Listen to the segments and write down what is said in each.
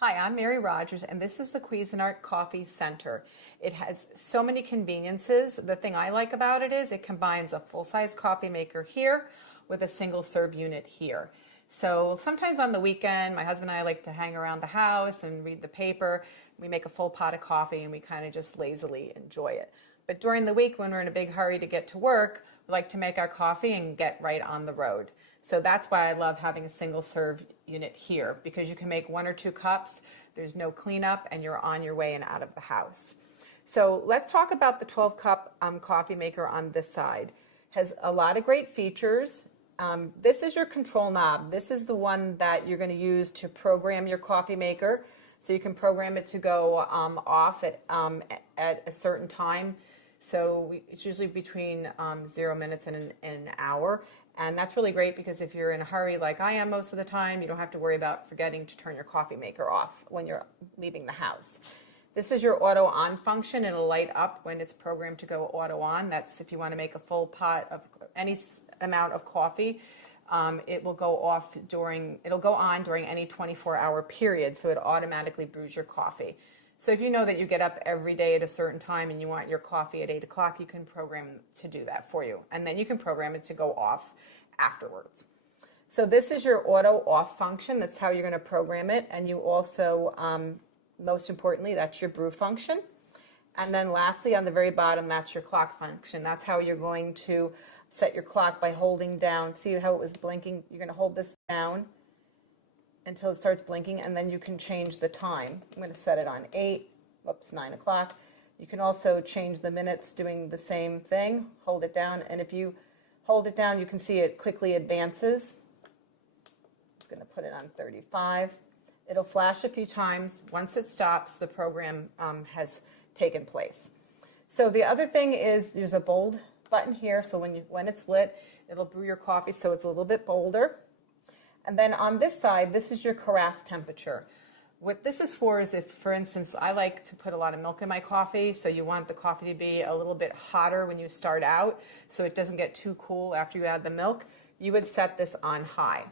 Hi, I'm Mary Rogers, and this is the Cuisinart Coffee Center. It has so many conveniences. The thing I like about it is it combines a full-size coffee maker here with a single-serve unit here. So sometimes on the weekend, my husband and I like to hang around the house and read the paper. We make a full pot of coffee and we kind of just lazily enjoy it. But during the week, when we're in a big hurry to get to work, we like to make our coffee and get right on the road. So that's why I love having a single serve unit here, because you can make 1 or 2 cups, there's no cleanup, and you're on your way and out of the house. So let's talk about the 12-cup coffee maker on this side. Has a lot of great features. This is your control knob. This is the one that you're going to use to program your coffee maker. So you can program it to go off at a certain time. So it's usually between 0 minutes and an hour. And that's really great because if you're in a hurry like I am most of the time, you don't have to worry about forgetting to turn your coffee maker off when you're leaving the house. This is your auto on function. It'll light up when it's programmed to go auto on. That's if you want to make a full pot of any amount of coffee. It will go on during any 24-hour period, so it automatically brews your coffee. So if you know that you get up every day at a certain time and you want your coffee at 8 o'clock, you can program to do that for you. And then you can program it to go off afterwards. So this is your auto off function. That's how you're going to program it. And you also, most importantly, that's your brew function. And then lastly, on the very bottom, that's your clock function. That's how you're going to set your clock by holding down. See how it was blinking? You're going to hold this down until it starts blinking, and then you can change the time. I'm going to set it on 9 o'clock. You can also change the minutes doing the same thing. Hold it down, and if you hold it down, you can see it quickly advances. I'm just going to put it on 35. It'll flash a few times. Once it stops, the program has taken place. So the other thing is there's a bold button here, so when it's lit, it'll brew your coffee so it's a little bit bolder. And then on this side, this is your carafe temperature. What this is for is if, for instance, I like to put a lot of milk in my coffee, so you want the coffee to be a little bit hotter when you start out so it doesn't get too cool after you add the milk, you would set this on high.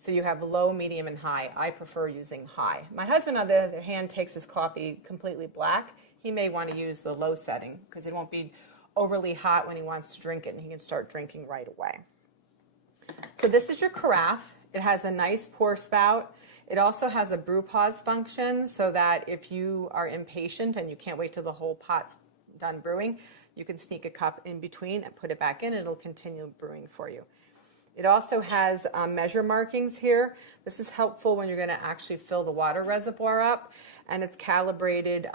So you have low, medium, and high. I prefer using high. My husband, on the other hand, takes his coffee completely black. He may want to use the low setting because it won't be overly hot when he wants to drink it, and he can start drinking right away. So this is your carafe. It has a nice pour spout. It also has a brew pause function so that if you are impatient and you can't wait till the whole pot's done brewing, you can sneak a cup in between and put it back in and it'll continue brewing for you. It also has measure markings here. This is helpful when you're going to actually fill the water reservoir up, and it's calibrated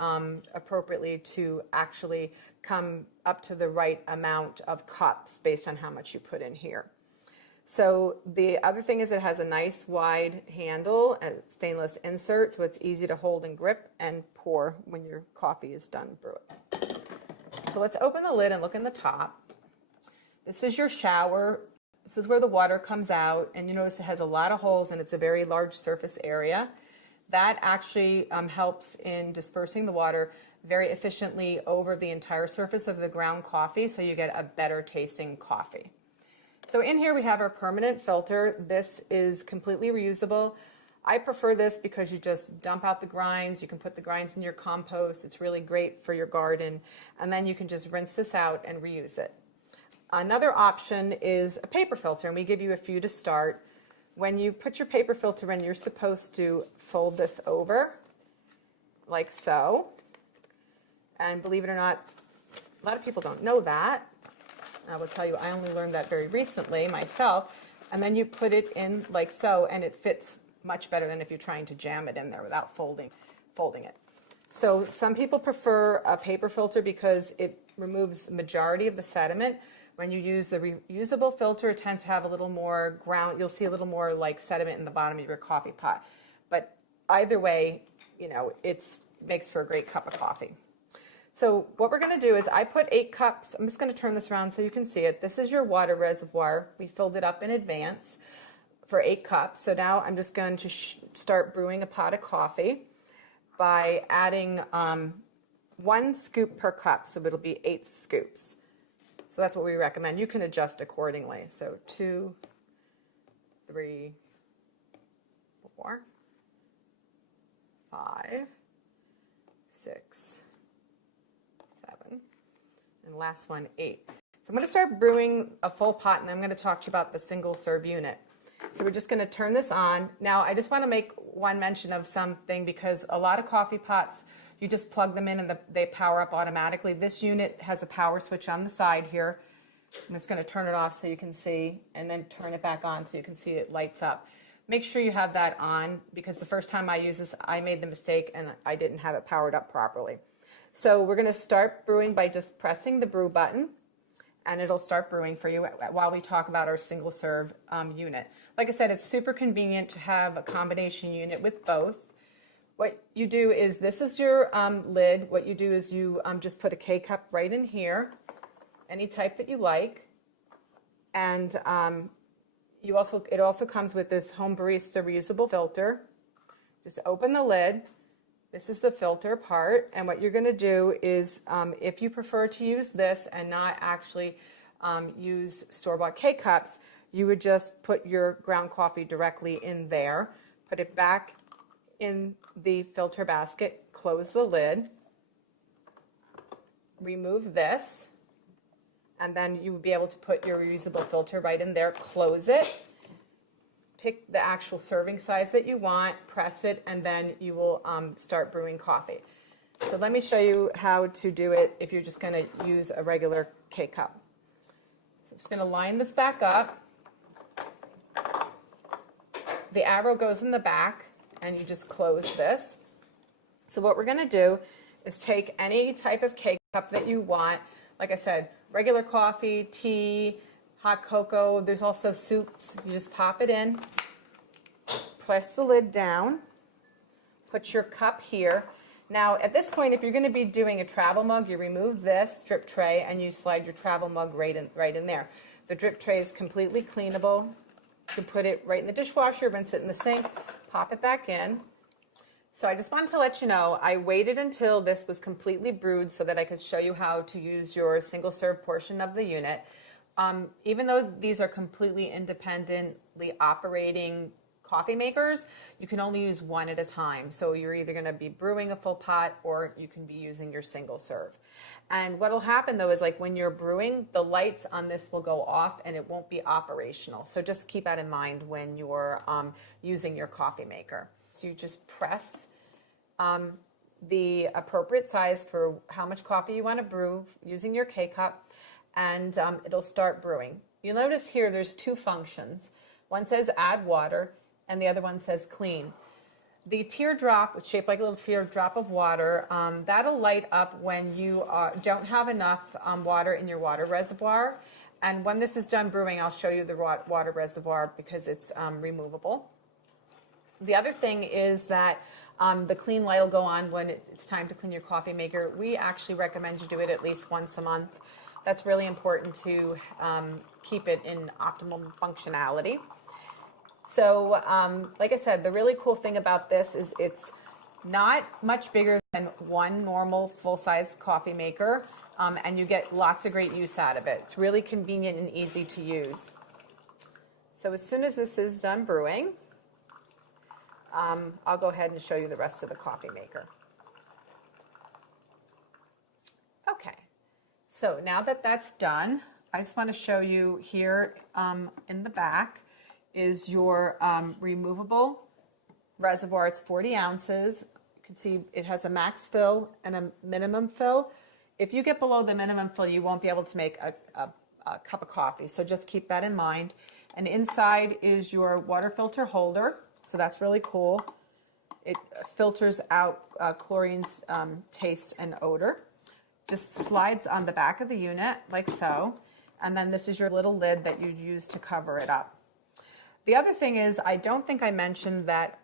appropriately to actually come up to the right amount of cups based on how much you put in here. So the other thing is it has a nice wide handle and stainless insert, so it's easy to hold and grip and pour when your coffee is done brewing. So let's open the lid and look in the top. This is your shower. This is where the water comes out, and you notice it has a lot of holes and it's a very large surface area. That actually helps in dispersing the water very efficiently over the entire surface of the ground coffee, so you get a better tasting coffee. So in here we have our permanent filter. This is completely reusable. I prefer this because you just dump out the grinds. You can put the grinds in your compost. It's really great for your garden. And then you can just rinse this out and reuse it. Another option is a paper filter, and we give you a few to start. When you put your paper filter in, you're supposed to fold this over like so. And believe it or not, a lot of people don't know that. I will tell you, I only learned that very recently myself. And then you put it in like so, and it fits much better than if you're trying to jam it in there without folding it. So some people prefer a paper filter because it removes the majority of the sediment. When you use the reusable filter, it tends to have a little more ground. You'll see a little more like sediment in the bottom of your coffee pot. But either way, you know, it makes for a great cup of coffee. So what we're going to do is I put 8 cups. I'm just going to turn this around so you can see it. This is your water reservoir. We filled it up in advance for 8 cups. So now I'm just going to start brewing a pot of coffee by adding 1 scoop per cup. So it'll be 8 scoops. So that's what we recommend. You can adjust accordingly. So 2, 3, 4, 5, 6, 7, and last one, 8. So I'm going to start brewing a full pot, and I'm going to talk to you about the single serve unit. So we're just going to turn this on. Now, I just want to make one mention of something, because a lot of coffee pots, you just plug them in and they power up automatically. This unit has a power switch on the side here. I'm just going to turn it off so you can see, and then turn it back on so you can see it lights up. Make sure you have that on, because the first time I used this, I made the mistake and I didn't have it powered up properly. So we're going to start brewing by just pressing the brew button, and it'll start brewing for you while we talk about our single serve unit. Like I said, it's super convenient to have a combination unit with both. What you do is, this is your lid. What you do is you just put a K-cup right in here, any type that you like, and it also comes with this Home Barista reusable filter. Just open the lid. This is the filter part, and what you're going to do is, if you prefer to use this and not actually use store-bought K-cups, you would just put your ground coffee directly in there, put it back in the filter basket, close the lid, remove this, and then you would be able to put your reusable filter right in there, close it, pick the actual serving size that you want, press it, and then you will start brewing coffee. So let me show you how to do it if you're just going to use a regular K-cup. So I'm just going to line this back up. The arrow goes in the back, and you just close this. So what we're going to do is take any type of K-cup that you want. Like I said, regular coffee, tea, hot cocoa. There's also soups. You just pop it in, press the lid down, put your cup here. Now, at this point, if you're going to be doing a travel mug, you remove this drip tray and you slide your travel mug right in there. The drip tray is completely cleanable. You can put it right in the dishwasher, rinse it in the sink, pop it back in. So I just wanted to let you know, I waited until this was completely brewed so that I could show you how to use your single serve portion of the unit. Even though these are completely independently operating coffee makers, you can only use one at a time. So you're either going to be brewing a full pot, or you can be using your single serve. And what will happen though is, like, when you're brewing, the lights on this will go off and it won't be operational. So just keep that in mind when you're using your coffee maker. So you just press the appropriate size for how much coffee you want to brew using your K-cup, and it'll start brewing. You'll notice here there's two functions. One says add water, and the other one says clean. The teardrop, it's shaped like a little teardrop of water, that'll light up when you don't have enough water in your water reservoir. And when this is done brewing, I'll show you the water reservoir because it's removable. The other thing is that the clean light will go on when it's time to clean your coffee maker. We actually recommend you do it at least once a month. That's really important to keep it in optimal functionality. So, like I said, the really cool thing about this is it's not much bigger than one normal full-size coffee maker, and you get lots of great use out of it. It's really convenient and easy to use. So as soon as this is done brewing, I'll go ahead and show you the rest of the coffee maker. Okay, so now that that's done, I just want to show you here in the back is your removable reservoir. It's 40 ounces. You can see it has a max fill and a minimum fill. If you get below the minimum fill, you won't be able to make a cup of coffee, so just keep that in mind. And inside is your water filter holder, so that's really cool. It filters out chlorine's taste and odor. Just slides on the back of the unit like so, and then this is your little lid that you'd use to cover it up. The other thing is, I don't think I mentioned that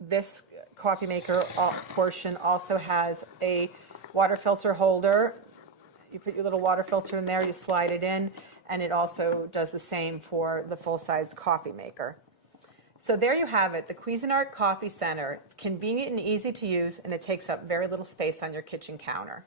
this coffee maker portion also has a water filter holder. You put your little water filter in there, you slide it in, and it also does the same for the full-size coffee maker. So there you have it, the Cuisinart Coffee Center. It's convenient and easy to use, and it takes up very little space on your kitchen counter.